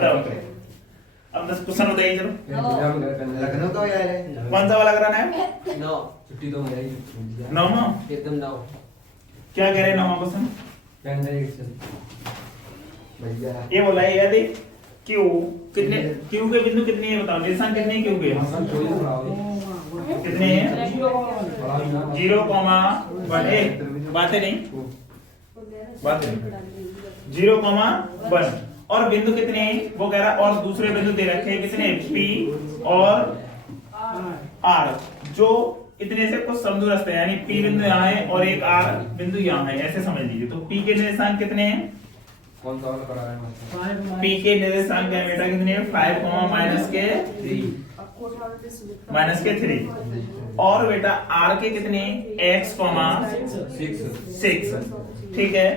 बताओ। अब 10 क्वेश्चन बताइए चलो। लखनऊ का यार है। कौन सा वाला कराना है? 9 छुट्टी तो मेरी नौवां। एकदम 9 क्या कह रहे हैं नौवां क्वेश्चन? भैया ये बोला है यदि क्यू कितने, क्यू के बिंदु कितने हैं बताओ, निर्देशांक कितने हैं क्यू के? कितने हैं? 0,1। बातें नहीं, 0,1। और बिंदु कितने हैं वो कह रहा है, और दूसरे बिंदु दे रखे हैं कितने, P और R, जो इतने से कुछ समदूरस्थ है, यानी P बिंदु यहाँ है और एक R बिंदु यहाँ है, ऐसे समझ लीजिए। तो P के निर्देशांक कितने हैं? कौन सा वाला पढ़ा है? P के निर्देशांक है बेटा कितने हैं? 5, माइनस के 3। और बेटा R के कितने? X, 6। ठीक है,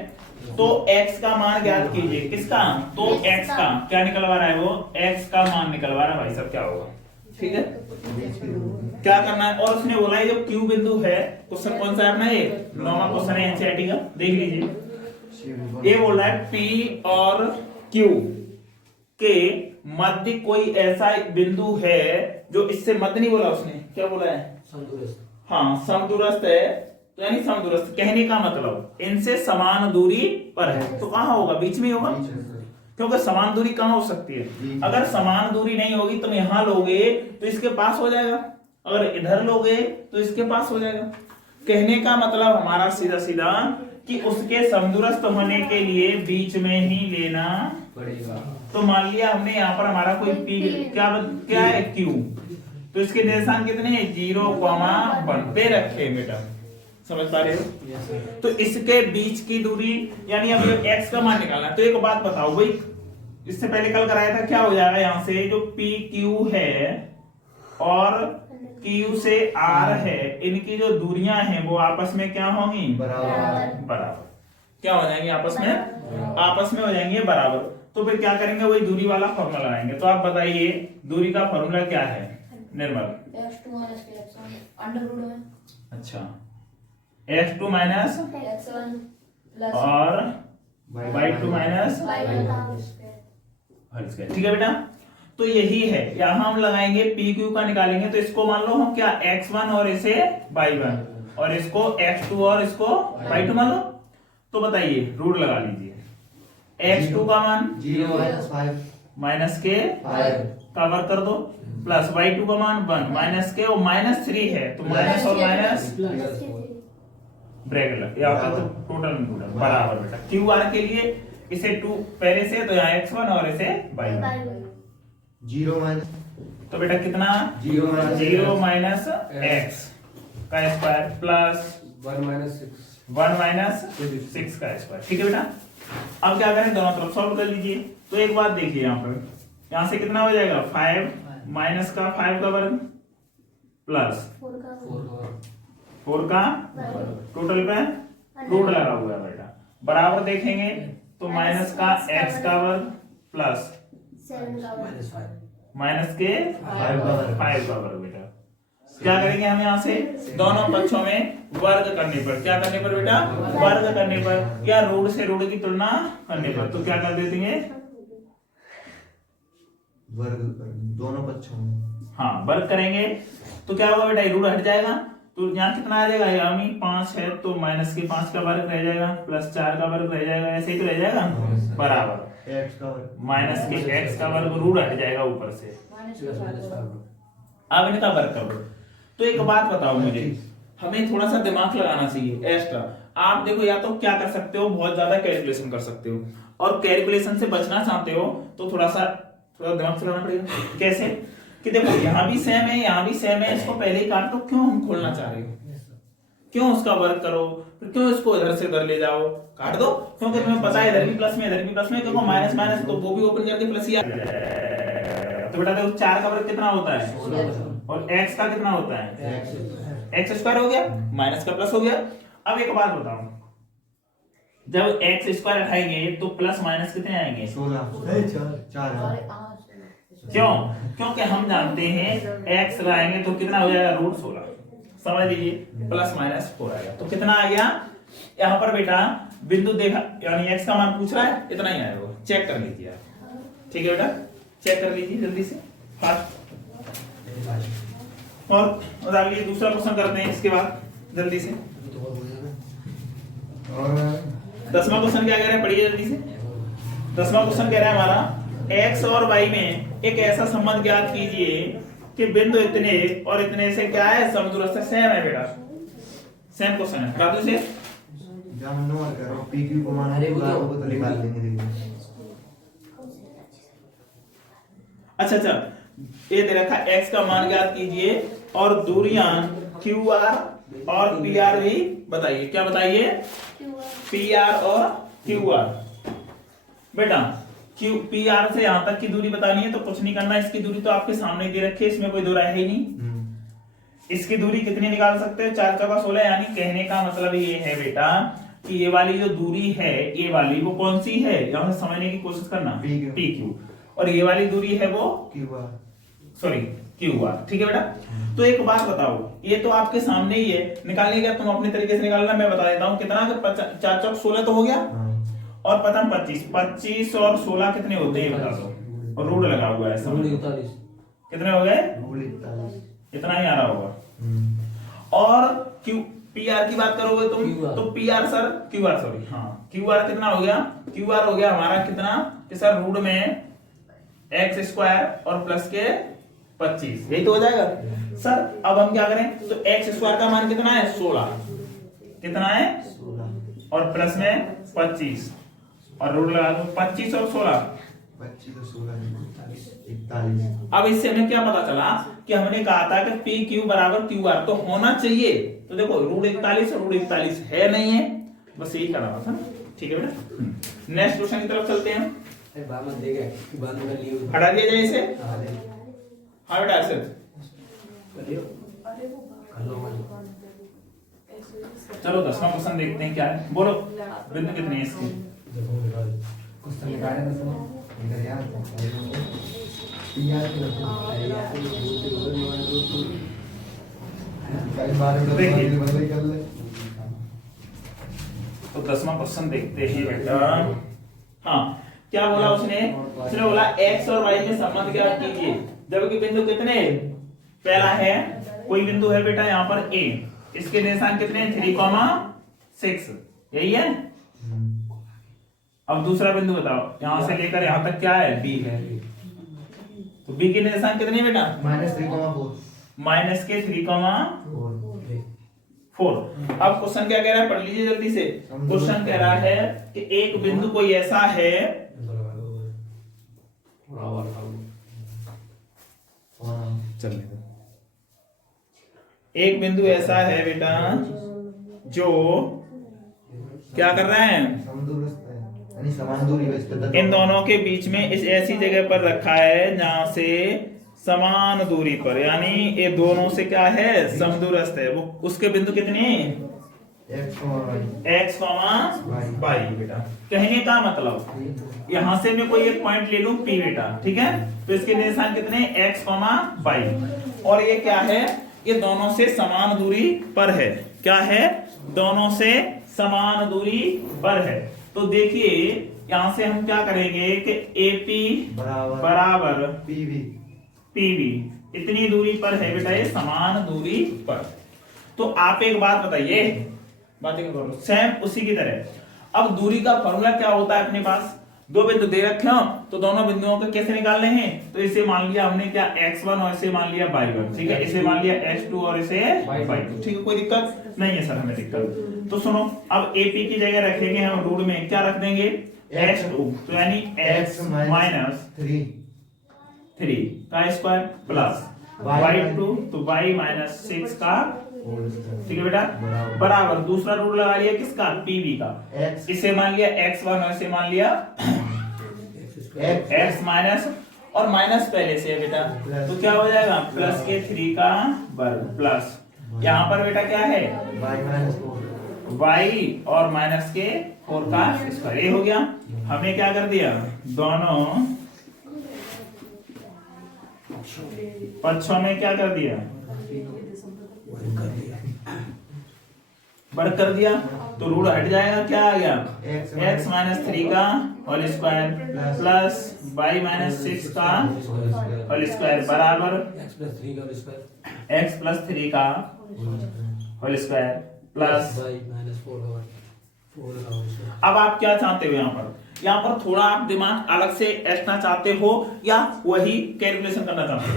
तो x का मान ज्ञात कीजिए। किसका? तो x का क्या निकलवा रहा है वो? x का मान निकलवा रहा है भाई साहब, क्या होगा? ठीक है, क्या करना है? और उसने बोला है जो q बिंदु है, क्वेश्चन कौन सा है अपना? ये 9वां क्वेश्चन है एनसीईआरटी का, देख लीजिए। ये बोल रहा है p और q के मध्य कोई ऐसा बिंदु है जो, इससे मध्य नहीं बोला उसने, क्या बोला है? समदूरस्थ। हाँ, समदूरस्थ है, तो यानी समदूरस्थ कहने का मतलब इनसे समान दूरी पर है। तो कहाँ होगा? बीच में होगा, क्योंकि समान दूरी कहाँ हो सकती है? अगर समान दूरी नहीं होगी, तुम यहाँ लोगे तो इसके पास हो जाएगा, अगर इधर लोगे तो इसके पास हो जाएगा। कहने का मतलब हमारा सीधा सीधा कि उसके समदूरस्थ होने के लिए बीच में ही लेना पड़ेगा। तो मान लिया हमने यहाँ पर हमारा कोई P क्या है? Q, तो इसके निर्देशांक कितने हैं? 0,1 दे रखे बेटा, समझ पा रहे हो? तो इसके बीच की दूरी, यानी अब ये x का मान निकालना है। तो एक बात बताओ भाई, इससे पहले कल कराया था, क्या हो जाएगा यहाँ से? जो PQ है और Q से R है, इनकी जो दूरियां हैं वो आपस में क्या होंगी? बराबर। क्या हो जाएंगे आपस में? आपस में हो जाएंगे बराबर। तो फिर क्या करेंगे? वही दूरी वाला फॉर्मूला लगाएंगे। तो आप बताइए दूरी का फॉर्मूला क्या है निर्मल? अच्छा, x2 माइनस और y2 माइनस, ठीक है बेटा। तो यही है, यहां हम लगाएंगे PQ का निकालेंगे, तो इसको मान लो हम क्या x1 और इसे y1, और इसको x2 और इसको y2 मान लो। तो बताइए रूट लगा लीजिए। x2 का मान 0 माइनस के का वर्ग कर दो, प्लस y2 का मान 1 माइनस के, और -3 है तो माइनस और माइनस ब्रैकेट लग, यहाँ पर तो टोटल बराबर बेटा। QR के लिए इसे 2 पहले से, तो यहाँ x1 और इसे y1। 0 माइनस, तो बेटा कितना? 0 माइनस x का स्क्वायर प्लस 1 माइनस 6 का स्क्वायर। ठीक है बेटा, अब क्या करें? दोनों तरफ सॉल्व कर लीजिए। तो एक बात देखिए, यहाँ पर यहाँ से कितना हो जाएगा? 5 माइनस का 5 का वर्ग प्लस 4 का टोटल पे रूट लगा हुआ है बेटा, बराबर देखेंगे तो माइनस का x का वर्ग प्लस माइनस के 5 का वर्ग बेटा। क्या करेंगे हम यहाँ से? दोनों पक्षों में वर्ग करने पर, क्या करने पर बेटा? वर्ग करने पर, या रूट से रूट की तुलना करने पर। तो क्या कर देते हैं? वर्ग दोनों पक्षों में, हाँ वर्ग करेंगे तो क्या होगा बेटा? रूट हट जाएगा, तो यहाँ कितना आ जाएगा? यानी 5 है तो माइनस के 5 का वर्ग रह जाएगा, प्लस 4 का वर्ग रह जाएगा, ऐसे ही तो रह जाएगा बराबर। x का वर्ग माइनस के x का वर्ग, रूट हट जाएगा ऊपर से। अब इनका वर्ग कर दो। तो एक बात बताओ मुझे, हमें थोड़ा सा दिमाग लगाना चाहिए एक्स्ट्रा। आप देखो, या तो क्या कर सकते हो, बहुत ज्यादा कैलकुलेशन कर सकते हो, और कैलकुलेशन से बचना चाहते हो तो थोड़ा दिमाग चलाना पड़ेगा। कैसे? कि देखो यहाँ भी सेम है, यहाँ भी सेम है, इसको पहले ही काट दो। क्यों हम खोलना चाह रहे हो? क्यों उसका वर्ग करो, फिर क्यों इसको इधर से इधर ले जाओ? काट दो, क्योंकि तुम्हें पता है इधर भी प्लस में, इधर भी प्लस में, क्योंकि माइनस माइनस तो वो भी ओपन करके प्लस ही। तो बेटा देखो 4 का वर्ग कितना होता है, और x का कितना होता है? x स्क्वायर हो गया, माइनस का प्लस हो गया। अब एक बात बताओ, जब x स्क्वायर हटाएंगे तो प्लस माइनस कितने आएंगे? 16 क्यों? क्योंकि हम जानते हैं x लगाएंगे तो कितना हो जाएगा? रूट 16। समझ लीजिए, प्लस माइनस 4 आएगा। तो कितना आ गया यहाँ पर बेटा? बिंदु देखा, यानी x का मान पूछ रहा है, इतना ही आएगा, चेक कर लीजिए आप। ठीक है बेटा, चेक कर लीजिए जल्दी से फास्ट। और डालिए दूसरा क्वेश्चन करते हैं इसके बाद जल्दी से। और 10वां क्वेश्चन क्या कह रहा है, पढ़िए जल्दी से। 10वां क्वेश्चन कह रहा है हमारा x और y में एक ऐसा संबंध ज्ञात कीजिए कि बिंदु इतने और इतने से क्या है, समदूरस्थ है। सेम है बेटा, सेम क्वेश्चन है। राजू से जब हम नोट कर रहे हो पी क्यू को मान अरे वो वो तो निकाल लेंगे देखिए। अच्छा, ये दे रखा x का मान ज्ञात कीजिए और दूरियां QR और PR भी बताइए। क्या बताइए, PR और QR। बेटा PR से यहां तक की दूरी बतानी है तो कुछ नहीं करना, इसकी दूरी तो आपके सामने दे रखी है, इसमें कोई दो राय है ही नहीं। इसकी दूरी कितनी निकाल सकते हैं, 4 चौका 16। यानी कहने का मतलब ये है बेटा कि ये वाली जो दूरी है, ये वाली वो कौन सी है, यहां से समझने की कोशिश करना, PQ। और ये वाली दूरी है वो QR, सॉरी QR। ठीक है बेटा, तो एक बात बताओ, ये तो आपके सामने ही है, निकालने का तुम अपने तरीके से निकालना, मैं बता देता हूं कितना। 4 चौक 16 तो हो गया, और प्रथम 25 और 16 कितने होते हैं बता दो, और रूट लगा हुआ है समझ। कितने हो गए, इतना ही आ रहा होगा। और PR की बात करोगे तुम तो PR सर QR सॉरी हाँ QR कितना हो गया, QR हो गया हमारा कितना कि सर रूट में x² और प्लस के 25, यही तो हो जाएगा सर। अब हम क्या करें, तो x² का मान कितना है 16, कितना है 16 और प्लस में 25 और रूट लगा दो 25 और 16 25 और 16 41। अब इससे हमें क्या पता चला कि हमने कहा था कि PQ बराबर QR तो होना चाहिए। तो देखो रूट 41 और रूट 41 है नहीं है, बस यही करना था। ठीक है बेटा, नेक्स्ट क्वेश्चन की तरफ चलते हैं। हटा दिया जाए इसे। हाँ बेटा ऐसे चलो 10वां क्वेश्चन देखते हैं क्या है। बोलो बिंदु कितने हैं इसके। तो 10वां क्वेश्चन देखते हैं बेटा। हाँ क्या बोला उसने, उसने बोला x और y में संबंध ज्ञात कीजिए जबकि बिंदु कितने, पहला है कोई बिंदु है बेटा यहाँ पर A, इसके निशान कितने 3,6 यही है। अब दूसरा बिंदु बताओ, यहां से लेकर यहां तक क्या है B है, तो B के निशान कितने बेटा -3,4 -3,4। अब क्वेश्चन क्या कह रहा है, पढ़ लीजिए जल्दी से। क्वेश्चन कह रहा है कि एक बिंदु कोई ऐसा है, चलने दो, एक बिंदु ऐसा है बेटा जो क्या कर रहा है, समान दूरी पे स्थित इन दोनों के बीच में इस ऐसी जगह पर रखा है जहां से समान दूरी पर, यानी ये दोनों से क्या है समदूरस्थ है। वो उसके बिंदु कितने x, y बेटा। कहने का मतलब यहां से मैं कोई एक पॉइंट ले लूं P बेटा, ठीक है, तो इसके निशान कितने x, y, और ये क्या है, ये दोनों से समान दूरी पर है। क्या है, दोनों से समान दूरी पर है। तो देखिए यहां से हम क्या करेंगे कि AP बराबर PB इतनी दूरी पर है बेटा, ये समान दूरी पर। तो आप एक बात बताइए, बातें करो सेम उसी की तरह। अब दूरी का फॉर्मूला क्या होता है, अपने पास दो बिंदु दे रखे हो तो दोनों बिंदुओं को कैसे निकालने हैं, तो इसे मान लिया हमने क्या x1 और इसे मान लिया y1, ठीक है, इसे मान लिया x2 और इसे y2, ठीक है, कोई दिक्कत नहीं है सर हमें दिक्कत। तो सुनो, अब AP की जगह रखेंगे हम रूट में क्या रख देंगे x2, तो यानी x माइनस 3 का स्क्वायर प्लस y2 तो y माइनस 6 का, ठीक है बेटा, बराबर दूसरा रूल लगा लिया किसका PB का, इसे मान लिया x1 और इसे मान लिया x माइनस, और माइनस पहले से है बेटा, तो क्या हो जाएगा प्लस के 3 का वर्ग प्लस यहाँ पर बेटा क्या है y और माइनस के 4 का स्क्वायर, ये हो गया। हमने क्या कर दिया, दोनों पक्षों में क्या कर दिया, वर्ग कर दिया तो रूट हट जाएगा, क्या आ गया X x माइनस 3 का whole square plus y minus 6 का होल स्क्वायर बराबर x प्लस 3 का स्क्वायर x प्लस 3 का whole square plus y minus 4 का होल स्क्वायर। अब आप क्या चाहते हो यहाँ पर थोड़ा आप दिमाग अलग से एक्स्ट्रा चाहते हो या वही कैलकुलेशन करना चाहते हो?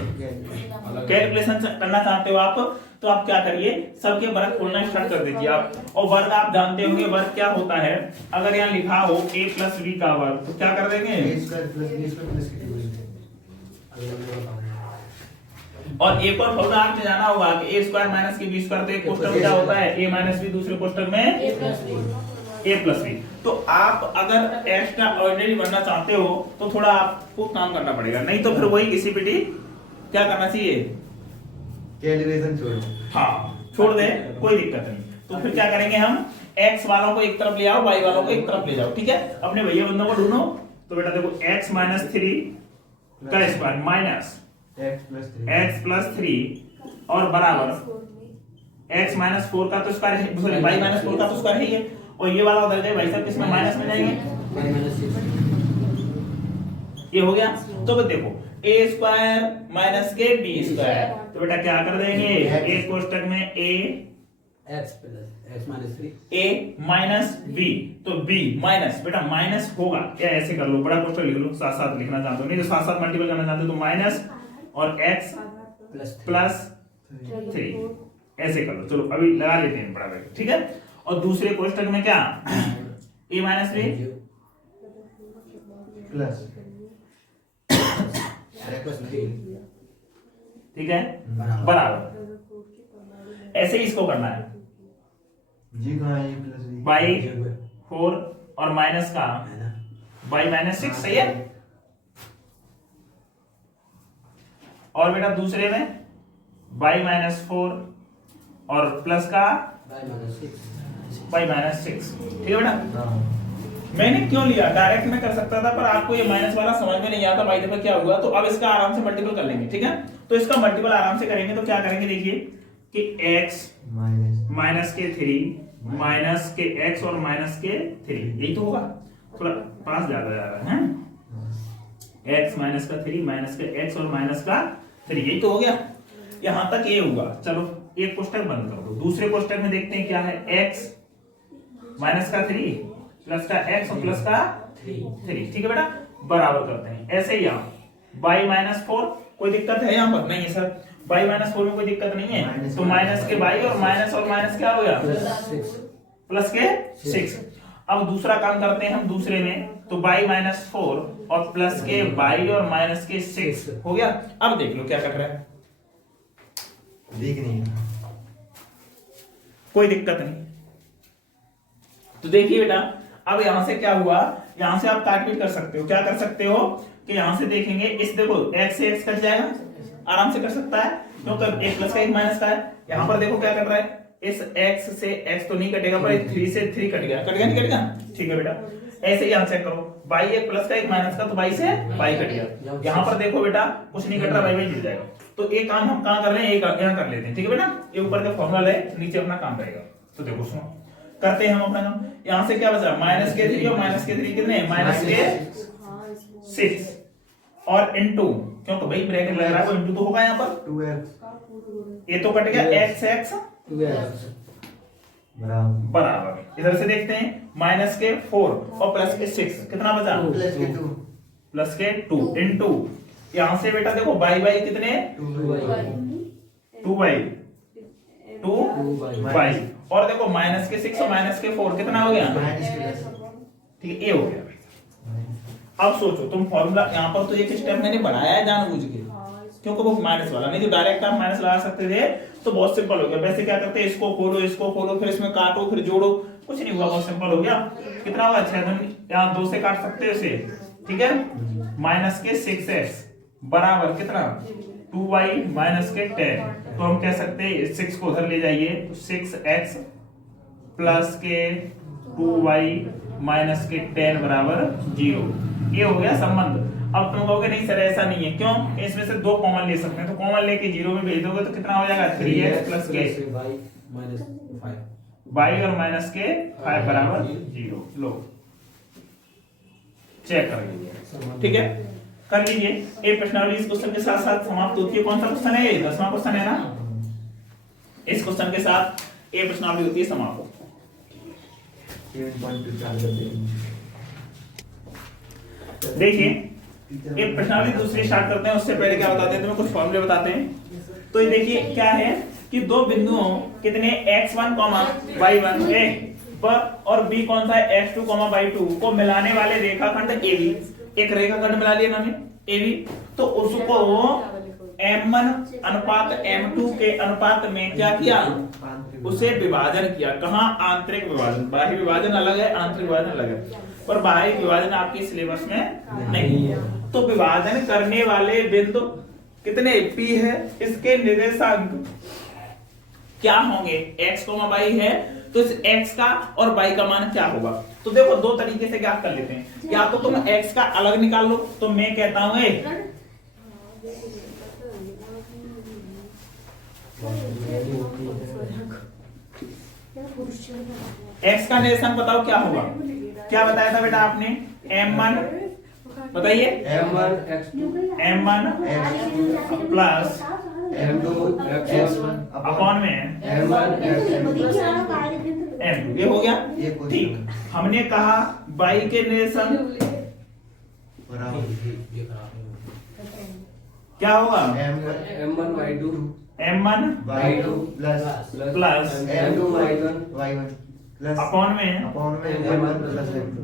कैलकुलेशन करना चाहते हो आप, तो आप क्या करिए, सबके वर्ग खोलना स्टार्ट कर दीजिए आप। और वर्ग आप जानते होंगे वर्ग क्या होता है, अगर यहाँ लिखा हो a प्लस बी का वर्ग तो क्या कर देंगे, A square plus B square plus और एक और फॉर्मूला आपने जाना होगा कि a स्क्वायर माइनस के बी स्क्वायर, तो एक कोष्टक में क्या होता है a माइनस बी, दूसरे कोष्टक में a प्लस बी। तो आप अगर एक्स्ट्रा ऑर्डिनरी बनना चाहते हो तो थोड़ा आपको काम करना पड़ेगा, नहीं तो फिर वही किसी पीटी क्या करना चाहिए, कैलकुलेशन छोड़ो। हाँ छोड़ दे, कोई दिक्कत नहीं। तो फिर क्या करेंगे हम, x वालों को एक तरफ ले आओ, y वालों को एक तरफ ले जाओ, ठीक है। अपने भैया बंदों को ढूंढो, तो बेटा देखो x माइनस 3 का स्क्वायर माइनस x प्लस 3 और बराबर x माइनस 4 का तो स्क्वायर है, सॉरी y माइनस 4 का तो स्क्वायर है ये, और ये वाला उधर जाए भाई साहब किसमें माइनस में जाएंगे, y माइनस 6 ये हो गया। तो फिर देखो a स्क्वायर माइनस के b स्क्वायर, तो बेटा क्या कर देंगे, एक कोष्टक में a x plus x minus 3 a minus b, तो b माइनस, बेटा माइनस होगा या ऐसे कर लो, बड़ा कोष्टक लिख लो, साथ साथ लिखना चाहते हो, नहीं तो साथ साथ मल्टीपल करना चाहते हो तो माइनस और x प्लस 3 ऐसे कर लो। चलो अभी लगा लेते हैं बड़ा ब्रैकेट, ठीक है। और दूसरे कोष्टक में क्या, a minus b plus plus 3 ठीक है बराबर, ऐसे ही इसको करना है, जी कहाँ है, प्लस B बाई 4 और माइनस का बाई माइनस 6, सही है। और बेटा दूसरे में बाई माइनस 4 और प्लस का y माइनस 6 बाई माइनस 6, ठीक है बेटा। हाँ। मैंने क्यों लिया, डायरेक्ट में कर सकता था पर आपको ये माइनस वाला समझ में नहीं आता बाई दफा क्या हुआ, तो अब इसका आराम से मल्टीपल कर लेंगे, ठीक है। तो इसका मल्टीपल आराम से करेंगे तो क्या करेंगे, देखिए कि x माइनस के 3 माइनस के x और माइनस के 3, यही तो होगा, थोड़ा पास ज्यादा जा रहा है, x माइनस का 3 माइनस के x और माइनस का 3, यही तो हो गया, यहां तक ये होगा। चलो एक कोष्टक बंद कर दो, दूसरे कोष्टक में देखते हैं क्या है, x माइनस का 3 प्लस का x और प्लस का 3, ठीक है बेटा, बराबर करते हैं। ऐसे ही यहाँ y माइनस 4, कोई दिक्कत है यहाँ पर, नहीं है सर, y माइनस 4 में कोई दिक्कत नहीं है, तो माइनस के y और माइनस क्या हो गया, प्लस के 6। अब दूसरा काम करते हैं हम दूसरे में, तो y माइनस 4 और प्लस के y और माइनस के 6 हो गया। अब देख लो क्या कर रहा है, देख नहीं कोई दिक्कत नहीं। तो देखिए बेटा अब यहां से क्या हुआ, यहां से आप काटपीट कर सकते हो, क्या कर सकते हो कि यहां से देखेंगे, इस देखो x से x कट जाएगा, आराम से कर सकता है क्योंकि एक प्लस का एक माइनस का है। यहां पर देखो क्या कर रहा है, इस x से x तो नहीं कटेगा पर 3 से 3 कट गया, कट गया नहीं कटेगा, ठीक है बेटा। ऐसे ही यहां चेक करो, y एक प्लस का एक माइनस का, तो y से y कट गया। यहां पर देखो बेटा कुछ नहीं कट रहा, y जुड़ जाएगा। तो एक काम हम कहां कर रहे हैं, एक यहां कर लेते हैं, ठीक है बेटा। ये ऊपर का फॉर्मूला है, नीचे अपना काम रहेगा। तो देखो सुनो, करते हैं हम अपना काम। यहां से क्या बचा, माइनस के 3 और माइनस के 3 कितने, माइनस के 6 और इनटू, क्योंकि भाई ब्रैकेट लग रहा है वो इनटू तो होगा यहाँ पर, 2x ये तो कट गया, x 2x बराबर। इधर से देखते हैं, माइनस के 4 और प्लस के 6 कितना बचा, प्लस के 2 इनटू, यहां से बेटा देखो बाई बाई कितने, 2 बाई 2 बाई, और देखो माइनस के 6 और माइनस के 4 कितना हो गया, ठीक है, ये हो गया। अब सोचो तुम फॉर्मूला यहाँ पर तो एक स्टेप मैंने बढ़ाया है जानबूझ के, क्योंकि वो माइनस वाला, नहीं तो डायरेक्ट आप माइनस लगा सकते थे तो बहुत सिंपल हो गया। वैसे क्या करते हैं, इसको खोलो फिर इसमें काटो फिर जोड़ो, कुछ नहीं हुआ, बहुत सिंपल हो गया। कितना हुआ, 6 यहाँ 2 से काट सकते हो इसे, ठीक है। माइनस के 6x बराबर कितना, 2y माइनस के 10, तो हम कह सकते हैं 6 को उधर ले जाइए, तो 6x प्लस के 2y माइनस के 10 बराबर 0। ये हो गया संबंध। अब तुम कहोगे नहीं सर ऐसा नहीं है, क्यों, इसमें से 2 कॉमन ले सकते हैं, तो कॉमन लेके 0 में भेज दोगे तो कितना हो जाएगा, 3x प्लस के y माइनस 5 y और माइनस के 5 बराबर 0। लो चेक कर लीजिए, ठीक है, कर लीजिए। ये प्रश्नावली इस क्वेश्चन के साथ साथ समाप्त होती है। कौन सा क्वेश्चन है ये? 10वां क्वेश्चन है ना। इस क्वेश्चन के साथ ये प्रश्नावली होती है समाप्त। 7.2 चालू कर देंगे। देखिए एक प्रश्नावली दूसरी स्टार्ट करते हैं, उससे पहले क्या बताते हैं तुम्हें कुछ फॉर्मूले बताते हैं। तो ये देखिए क्या है कि दो बिंदुओं कितने x1, y1 पर और b कौन सा है x2, y2 को मिलाने वाले रेखाखंड AB। एक रेखाखंड मिला लिया मैंने AB, तो उसको M1 अनुपात M2 के अनुपात में क्या किया? उसे विभाजन किया। कहाँ? आंतरिक विभाजन। बाह्य विभाजन अलग है, आंतरिक विभाजन अलग है, पर बाह्य विभाजन आपके सिलेबस में नहीं है। तो विभाजन करने वाले बिंदु कितने P है, इसके निर्देशांक क्या होंगे? x, y है, तो इस x का और y का मान क्या होगा? तो देखो दो तरीके से ज्ञात कर लेते हैं। या तो तुम x का अलग निकाल लो, तो मैं कहता हूं x का निर्देशांक बताओ क्या होगा? क्या बताया था बेटा आपने? M1 बताइए। M1 plus M2 x1 upon में M2। ये हो गया ठीक। हमने कहा y के निर्देशांक क्या होगा? M1 y2 plus M2 y1 plus upon में M1 प्लस M2।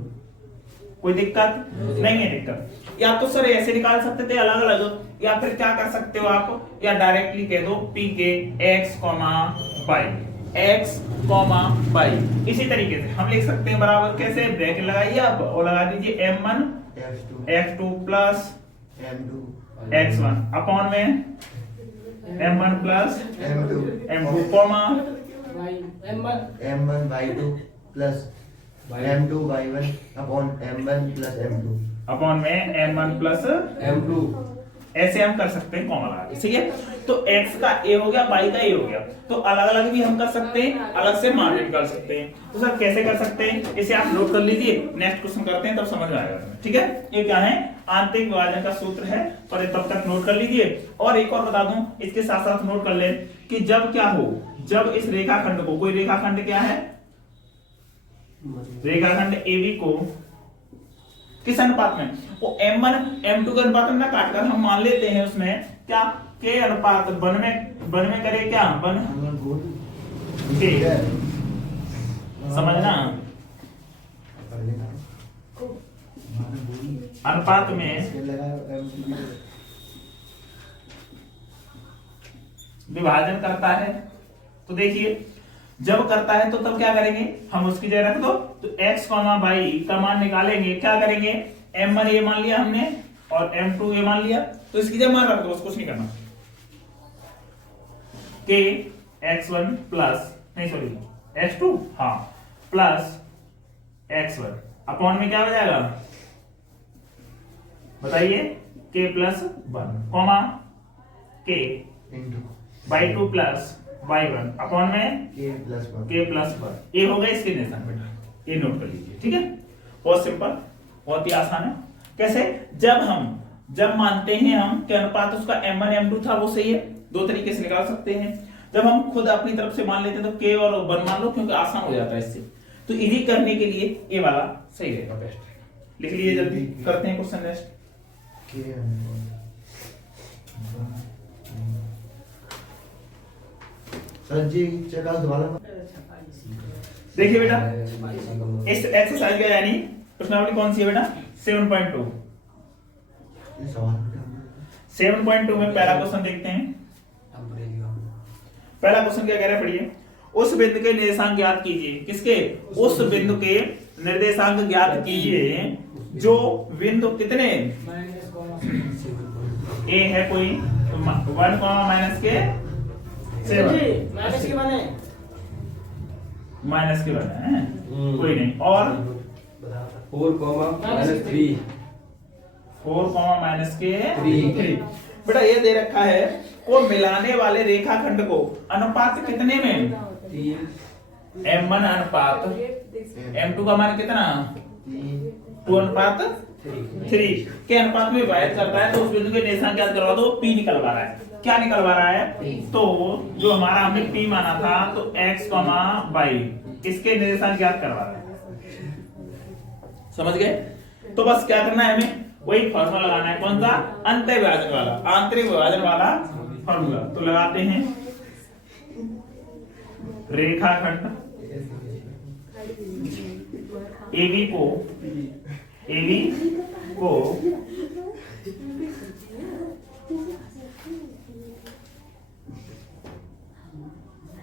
कोई दिक्कत नहीं है। दिक्कत या तो सर ऐसे निकाल सकते थे अलग अलग, या फिर क्या कर सकते हो आप, या डायरेक्टली कह दो p के x, y। इसी तरीके से हम लिख सकते हैं बराबर। कैसे? ब्रैकेट लगाइए आप और लगा दीजिए M1 x2 plus M2 x1 upon में M1 plus M2 comma M1 y2 plus M2 y1 upon M1 plus M2 upon में M1 प्लस M2। ऐसे हम कर सकते हैं कॉमा लगा के, ठीक है। तो x का a हो गया, y का a हो गया, तो अलग अलग भी हम कर सकते हैं, अलग से मान निकाल सकते हैं। तो सर कैसे कर सकते हैं? इसे आप नोट कर लीजिए, नेक्स्ट क्वेश्चन करते हैं तब समझ में आएगा, ठीक है। ये क्या है? आंतरिक विभाजन का सूत्र है, और तब तक नोट कर लीजिए। और एक और बता दूं, इसके साथ साथ नोट कर ले कि जब क्या हो, जब इस रेखाखंड को, कोई रेखाखंड क्या है, रेखाखंड AB को किस अनुपात में, वो M1 M2 के अनुपात में ना काटकर हम मान लेते हैं उसमें क्या के अनुपात वन में करे क्या, वन के, समझना, अनुपात में विभाजन करता है। तो देखिए जब करता है तो तब क्या करेंगे, हम उसकी जगह रख दो, तो x, y का मान निकालेंगे। क्या करेंगे? M1 ये मान लिया हमने और M2 ये मान लिया, तो इसकी जगह मान रख दो, उसको कुछ नहीं करना। k x1 प्लस नहीं सॉरी x2 हाँ प्लस x1 अपॉन में क्या हो जाएगा बताइए, k plus 1 comma k y2 plus y1 upon में k प्लस 1। ये हो गया इसके निशान बेटा, ये नोट कर लीजिए, ठीक है। बहुत सिंपल, बहुत ही आसान है। कैसे? जब मानते हैं हम कि अनुपात उसका M1 M2 था वो सही है, दो तरीके से निकाल सकते हैं। जब हम खुद अपनी तरफ से मान लेते हैं तो k और 1 मान लो, क्योंकि आसान हो जाता है इससे। तो इजी करने के लिए ये वाला सही रहेगा, बेस्ट। लिख लीजिए जल्दी, करते हैं क्वेश्चन नेक्स्ट। सर जी चेक दोबारा। देखिए बेटा इस एक्सरसाइज का यानी प्रश्नावली कौन सी है बेटा? 7.2। 7.2 में पहला क्वेश्चन देखते हैं। पहला क्वेश्चन क्या कह रहा है, पढ़िए। उस बिंदु के निर्देशांक ज्ञात कीजिए। किसके? उस बिंदु के निर्देशांक ज्ञात कीजिए जो बिंदु कितने ए है, कोई 1 माइनस के 7 माइनस के बना है, कोई नहीं, और 4 माइनस 3 4 माइनस के 3। बेटा ये दे रखा है, को मिलाने वाले रेखाखंड को अनुपात कितने में, m1 अनुपात m2 का मान कितना 2 अनुपात 3 के अनुपात में विभाजित करता है, तो उस बिंदु के निर्देशांक ज्ञात करवा दो। p निकलवा रहा है, क्या निकलवा रहा है, तो जो हमारा हमने p माना था तो x, y इसके निर्देशांक ज्ञात करवा रहा है। समझ गए? तो बस क्या करना है, हमें वही फॉर्मूला लगाना है। कौन सा? अंतर विभाजन वाला, आंतरिक विभाजन वाला फॉर्मूला। तो लगाते हैं रेखाखंड AB को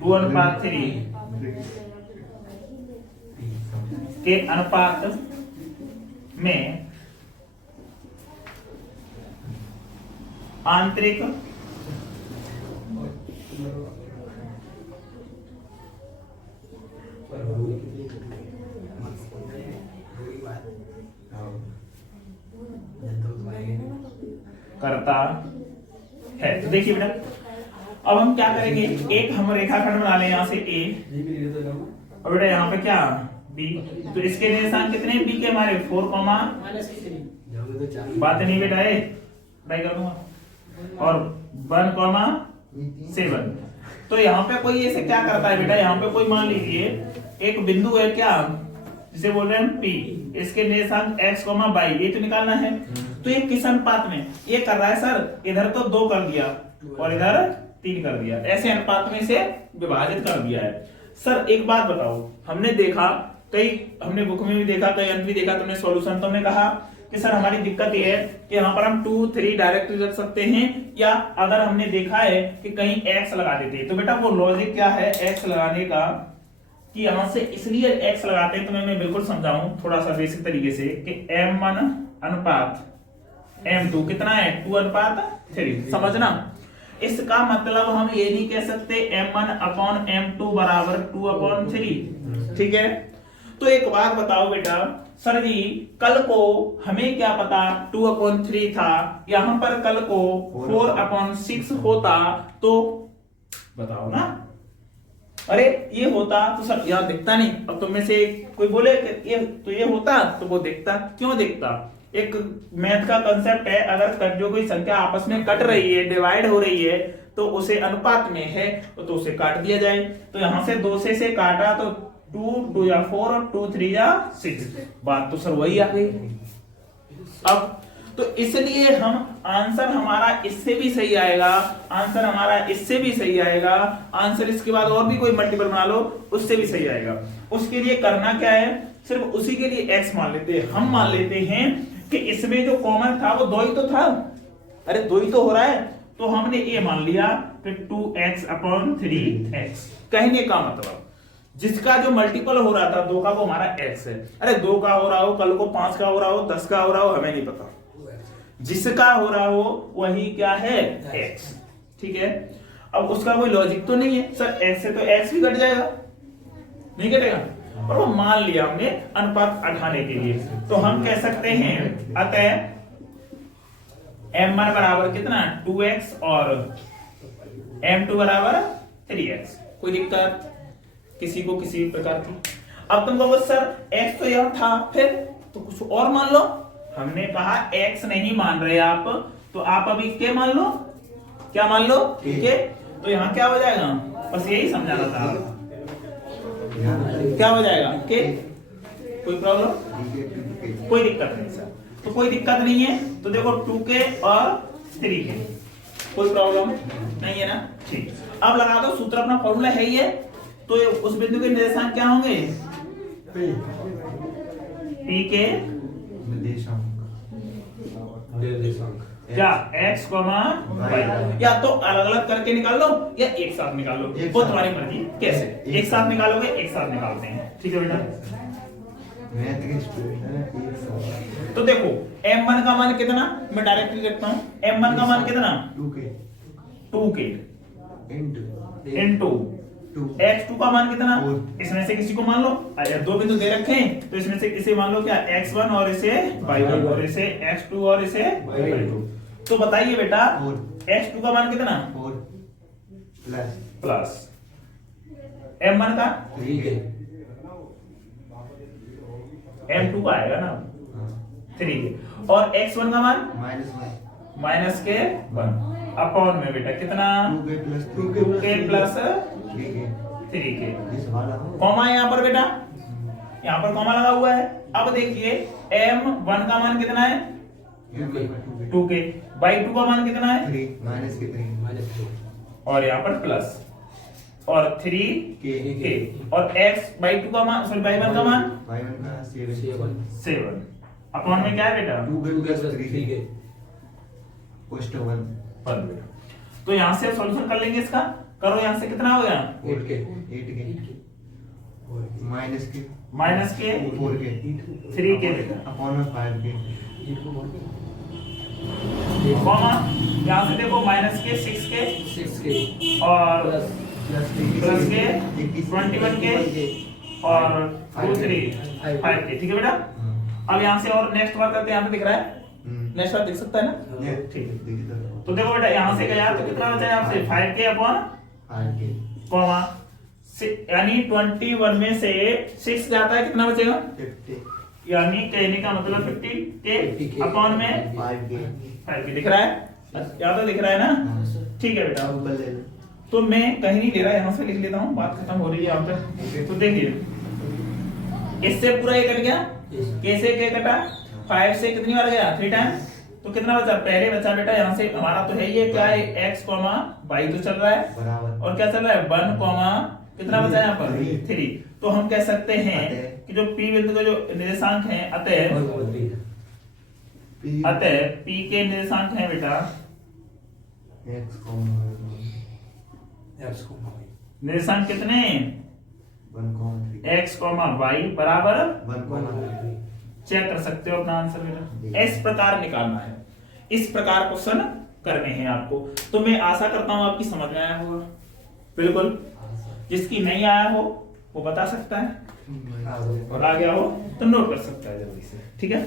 2:3 के अनुपात में आंतरिक करता है। तो देखिए बेटा, अब हम क्या करेंगे, एक हम रेखाखंड बना लें यहाँ से A, और बेटा यहाँ पे क्या B, तो इसके निर्देशांक कितने हैं B के हमारे 4, बात नहीं बेटा है, ट्राई कर दूंगा, और 1, 7। तो यहाँ पे कोई ऐसे क्या करता है बेटा, यहाँ पे कोई मान लीजिए एक बिंदु है क्या, जिसे बोल रहे हैं P, इसके निर्देशांक x, y ये तो निकालना है। तो ये किस अनुपात में ये कर रहा है सर, इधर तो 2 कर दिया और इधर 3 कर दिया, ऐसे अनुपात में से विभाजित कर दिया है। सर एक बात बताओ, हमने देखा कई, हमने बुक में भी देखा, कई अंत भी देखा, तुमने सॉल्यूशन, तो हमने कहा कि सर हमारी दिक्कत ये है कि यहाँ पर हम 2, 3 डायरेक्ट रख सकते हैं, या अगर हमने देखा है कि कहीं x लगा देते हैं। तो बेटा वो लॉजिक क्या है x लगाने का, कि यहां से इसलिए x लगाते हैं, तो मैं बिल्कुल समझाऊं थोड़ा सा बेसिक तरीके से, कि m1 अनुपात m2 कितना है 2:3। समझना, इसका मतलब हम ये नहीं कह सकते m1/m2 बराबर 2/3। ठीक है? तो एक बात बताओ बेटा, सर जी कल को हमें क्या पता 2/3 था, यहां पर कल को 4/6 होता, तो बताओ ना, अरे ये होता तो सर यार दिखता नहीं। अब तुम में से कोई बोले कि ये तो ये होता, तो वो दिखता, क्यों दिखता? एक मैथ का कंसेप्ट है, अगर जो कोई संख्या आपस में कट रही है, डिवाइड हो रही है, तो उसे अनुपात में है तो उसे काट दिया जाए। तो यहां से 2 से काटा तो 2 या 4 और 2 3 या 6, बात तो सर वही आ गई। अब तो इसलिए हम आंसर हमारा इससे भी सही आएगा, आंसर हमारा इससे भी सही आएगा, आंसर इसके बाद और भी कोई मल्टीपल बना लो उससे भी सही आएगा। उसके लिए करना क्या है, सिर्फ उसी के लिए x मान लेते हैं। हम मान लेते हैं कि इसमें जो कॉमन था वो 2 ही तो था, अरे 2 ही तो हो रहा है, तो हमने ये मान लिया कि 2x/3x। कहने का मतलब जिसका जो मल्टीपल हो रहा था 2 का वो हमारा x है। अरे 2 का हो रहा हो, कल को 5 का हो रहा हो, 10 का हो रहा हो, हमें नहीं पता, जिसका हो रहा हो वही क्या है x। ठीक है? अब उसका कोई लॉजिक तो नहीं है सर, x से तो x भी कट जाएगा, नहीं कटेगा, और वो मान लिया हमने अनुपात हटाने के लिए। तो हम कह सकते हैं अतः m1 बराबर कितना 2x और m2 बराबर 3x। कोई दिक्कत किसी को किसी प्रकार की? अब तुम कहोगे सर x तो यह था, फिर तो कुछ और मान लो। हमने कहा x नहीं मान रहे आप, तो आप अभी क्या मान लो, क्या मान लो, ठीक है? तो यहाँ क्या हो जाएगा, बस यही समझाना था, क्या हो जाएगा के? कोई प्रॉब्लम? कोई दिक्कत नहीं सर, तो कोई दिक्कत नहीं है। तो देखो 2k और 3k, कोई प्रॉब्लम नहीं है ना? ठीक, अब लगा दो सूत्र, अपना फॉर्मूला है ये। तो उस बिंदु के निर्देशांक क्या होंगे, p के क्या x, y, या तो अलग अलग करके निकाल लो या एक साथ निकाल लो, वो तुम्हारी मर्जी। कैसे एक साथ निकालोगे, एक साथ निकालते हैं, ठीक है बेटा? तो देखो m1 का मान कितना, मैं डायरेक्टली लिखता हूं, m1 का मान कितना 2k इनटू x2 का मान कितना, इसमें से किसी को मान लो, 2 बिंदु दे रखे हैं, तो इसमें से इसे मान लो क्या x1 और इसे y1 और इसे x2 और इसे y2। तो बताइए बेटा x2 का मान कितना, प्लस M1 का 3K M2 का आएगा ना 3 और x1 का मान -1 माइनस के 1 अपॉन में बेटा कितना 2k प्लस 3k कॉमा है यहाँ पर बेटा, यहाँ पर कॉमा लगा हुआ है। अब देखिए m1 का मान कितना है 2k, y2 का मान कितना है -3 और यहाँ पर प्लस और 3k और x y2 का मान सॉरी y1 का मान 7 अपॉन में क्या है बेटा 3K पर बेटा। तो यहाँ से सॉल्यूशन कर लेंगे इसका, करो यहाँ से कितना हो गया 8K माइनस के 3k बेटा कॉमा यहाँ से देखो माइनस के 6k और प्लस के 21k और 5k, ठीक है बेटा। अब यहाँ से और नेक्स्ट बार करते हैं, यहाँ पे दिख रहा है नेक्स्ट बार दिख सकता है ना, ठीक है। तो देखो बेटा यहाँ से गया तो कितना बचा है आपसे 5k अपॉन कॉमा यानी 21 में से 6 जाता है कितना बचेगा, यानी कहने का मतलब 50k अपॉन में 5k दिख रहा है, यहाँ तो दिख रहा है ना, ठीक है बेटा। तो मैं कहीं नहीं ले रहा, यहाँ से लिख लेता हूँ, बात खत्म हो रही है यहाँ पे। तो देखिए इससे पूरा ये कट गया, कैसे के कटा 5 से कितनी बार गया 3 टाइम, तो कितना बचा पहले बचा बेटा यहाँ से हमारा तो है ये क्या है x y तो चल रहा है और क्या चल रहा है 1 कितना बचा यहाँ पर 3। तो हम कह सकते हैं कि जो p बिंदु का जो निर्देशांक है अतः p के निर्देशांक है बेटा निर्देशांक कितने x y बराबर चेक कर सकते हो अपना आंसर बेटा। इस प्रकार निकालना है, इस प्रकार क्वेश्चन करने हैं आपको। तो मैं आशा करता हूं आपकी समझ में आया होगा, बिल्कुल। जिसकी नहीं आया हो वो बता सकता है और आ गया हो तो नोट कर सकता है जल्दी से, ठीक है।